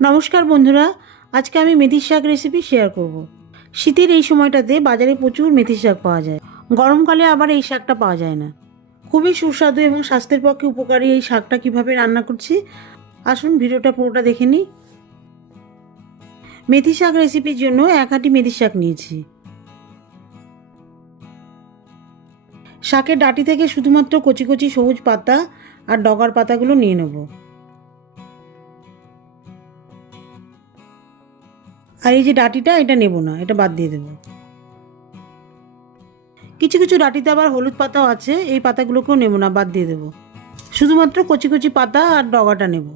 নমস্কার বন্ধুরা, আজকে আমি মেথির শাক রেসিপি শেয়ার করব। শীতের এই সময়টাতে বাজারে প্রচুর মেথির শাক পাওয়া যায়। গরমকালে আবার এই শাকটা পাওয়া যায় না। খুবই সুস্বাদু এবং স্বাস্থ্যের পক্ষে উপকারী এই শাকটা কিভাবে রান্না করছি আসুন ভিডিওটা পুরোটা দেখে নিই। মেথি শাক রেসিপির জন্য 1 আঁটি মেথির শাক নিয়েছি। শাকের ডাঁটি থেকে শুধুমাত্র কচি কচি সবুজ পাতা আর ডগার পাতাগুলো নিয়ে নেব। আর এই যে ডাঁটিটা, এটা নেব না, এটা বাদ দিয়ে দেব। কিছু কিছু ডাঁটিতে আবার হলুদ পাতাও আছে, এই পাতাগুলোকেও নেব না, বাদ দিয়ে দেব। শুধুমাত্র কচি কচি পাতা আর ডগাটা নেব।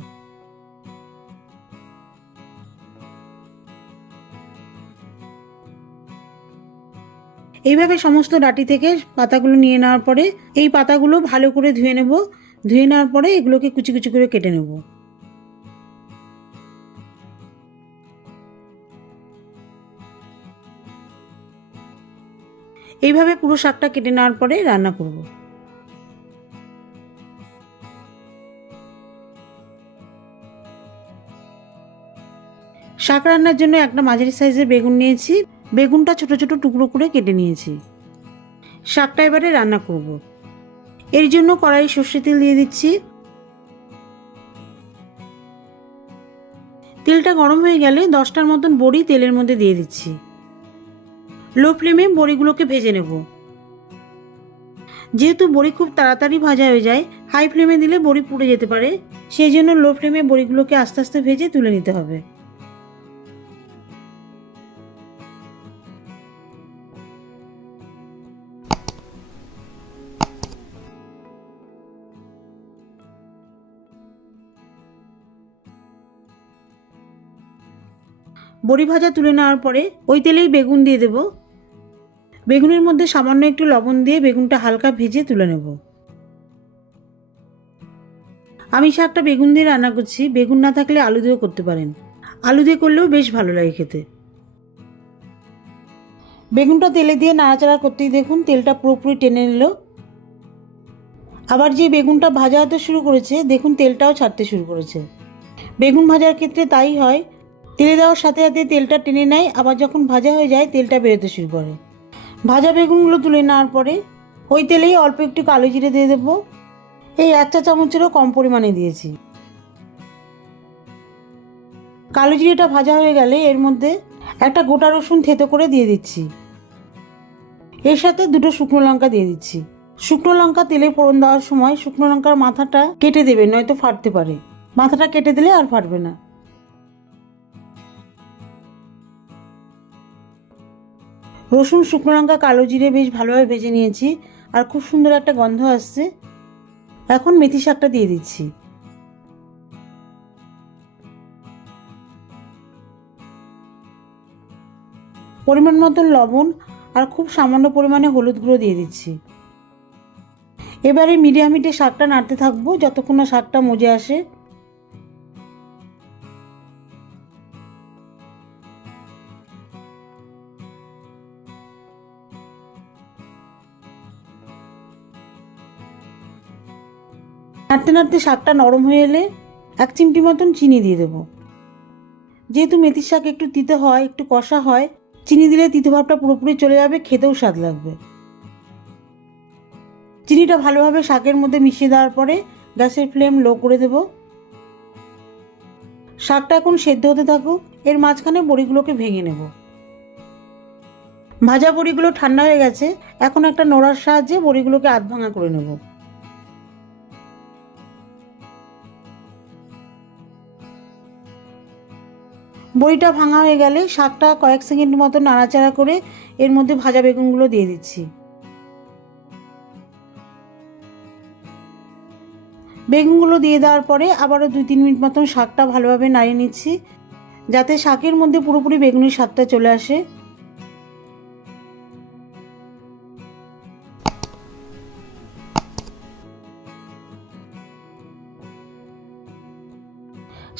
এইভাবে সমস্ত ডাঁটি থেকে পাতাগুলো নিয়ে নেওয়ার পরে এই পাতাগুলো ভালো করে ধুয়ে নেব। ধুয়ে নেওয়ার পরে এগুলোকে কুচি কুচি করে কেটে নেব। এইভাবে পুরো শাকটা কেটে নেওয়ার পরে রান্না করব। শাক রান্নার জন্য একটা মাঝারি সাইজের বেগুন নিয়েছি। বেগুনটা ছোট ছোট টুকরো করে কেটে নিয়েছি। শাকটা এবারে রান্না করব। এর জন্য কড়াই সর্ষে তেল দিয়ে দিচ্ছি। তেলটা গরম হয়ে গেলে 10টার মতন বড়ি তেলের মধ্যে দিয়ে দিচ্ছি। লো ফ্লেমে বড়িগুলোকে ভেজে নেব। যেহেতু বড়ি খুব তাড়াতাড়ি ভাজা হয়ে যায়, হাই ফ্লেমে দিলে বড়ি পুড়ে যেতে পারে, সেই জন্য লো ফ্লেমে বড়িগুলোকে আস্তে আস্তে ভেজে তুলে নিতে হবে। বড়ি ভাজা তুলে নেওয়ার পরে ওই তেলেই বেগুন দিয়ে দেব। বেগুনের মধ্যে সামান্য একটু লবণ দিয়ে বেগুনটা হালকা ভেজে তুলে নেব। আমি শাকটা বেগুন দিয়ে রান্না করছি, বেগুন না থাকলে আলু দিয়েও করতে পারেন। আলু দিয়ে করলেও বেশ ভালো লাগে খেতে। বেগুনটা তেলে দিয়ে নাড়াচাড়া করতেই দেখুন তেলটা পুরোপুরি টেনে নিল। আবার যে বেগুনটা ভাজা হতে শুরু করেছে, দেখুন তেলটাও ছাড়তে শুরু করেছে। বেগুন ভাজার ক্ষেত্রে তাই হয়, তেলে দেওয়ার সাথে সাথে তেলটা টেনে নেয়, আবার যখন ভাজা হয়ে যায় তেলটা বেরোতে শুরু করে। ভাজা বেগুনগুলো তুলে নেওয়ার পরে ওই তেলেই অল্প একটু কালো জিরে দিয়ে দেবো। এই 1 চা চামচেরও কম পরিমাণে দিয়েছি। কালো জিরেটা ভাজা হয়ে গেলে এর মধ্যে একটা গোটা রসুন থেতো করে দিয়ে দিচ্ছি। এর সাথে 2টো শুকনো লঙ্কা দিয়ে দিচ্ছি। শুকনো লঙ্কা তেলে ফোড়ন দেওয়ার সময় শুকনো লঙ্কার মাথাটা কেটে দেবেন, নয়তো ফাটতে পারে। মাথাটা কেটে দিলে আর ফাটবে না। রসুন, শুকনো লঙ্কা, কালো জিরে বেশ ভালোভাবে ভেজে নিয়েছি আর খুব সুন্দর একটা গন্ধ আসছে। এখন মেথি শাকটা দিয়ে দিচ্ছি। পরিমাণ মতো লবণ আর খুব সামান্য পরিমাণে হলুদ গুঁড়ো দিয়ে দিচ্ছি। এবারে মিডিয়াম হিটে শাকটা নাড়তে থাকবো যতক্ষণ না শাকটা মজে আসে। নাড়তে নাড়তে শাকটা নরম হয়ে এলে 1 চিমটি মতন চিনি দিয়ে দেবো। যেহেতু মেথির শাক একটু তিতে হয়, একটু কষা হয়, চিনি দিলে তিতে ভাবটা পুরোপুরি চলে যাবে, খেতেও স্বাদ লাগবে। চিনিটা ভালোভাবে শাকের মধ্যে মিশিয়ে দেওয়ার পরে গ্যাসের ফ্লেম লো করে দেব। শাকটা এখন সেদ্ধ হতে থাকুক, এর মাঝখানে বড়িগুলোকে ভেঙে নেব। ভাজা বড়িগুলো ঠান্ডা হয়ে গেছে, এখন একটা নোড়ার সাহায্যে বড়িগুলোকে আধ ভাঙা করে নেব। বড়িটা ভাঙা হয়ে গেলে শাকটা কয়েক সেকেন্ড মতো নাড়াচাড়া করে এর মধ্যে ভাজা বেগুনগুলো দিয়ে দিচ্ছি। বেগুনগুলো দিয়ে দেওয়ার পরে আবারও 2-3 মিনিট মতন শাকটা ভালোভাবে নাড়িয়ে নিচ্ছি, যাতে শাকের মধ্যে পুরোপুরি বেগুনের স্বাদটা চলে আসে।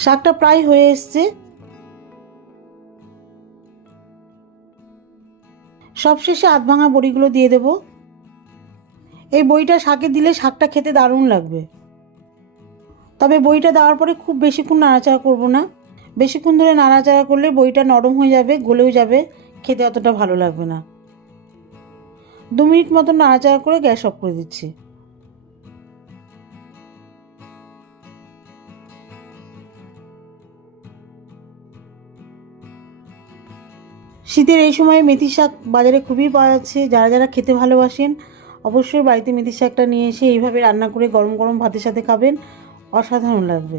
শাকটা প্রায় হয়ে এসছে। সবশেষে আধ ভাঙা বড়িগুলো দিয়ে দেব। এই বড়িটা শাকে দিলে শাকটা খেতে দারুণ লাগবে। তবে বড়িটা দেওয়ার পরে খুব বেশিক্ষণ নাড়াচাড়া করব না, বেশিক্ষণ ধরে নাড়াচাড়া করলে বড়িটা নরম হয়ে যাবে, গলেও যাবে, খেতে অতটা ভালো লাগবে না। 2 মিনিট মতো নাড়াচাড়া করে গ্যাস অফ করে দিচ্ছি। শীতের এই সময়ে মেথি শাক বাজারে খুবই পাওয়া যাচ্ছে। যারা যারা খেতে ভালোবাসেন অবশ্যই বাড়িতে মেথি শাকটা নিয়ে এসে এইভাবে রান্না করে গরম গরম ভাতের সাথে খাবেন, অসাধারণ লাগবে।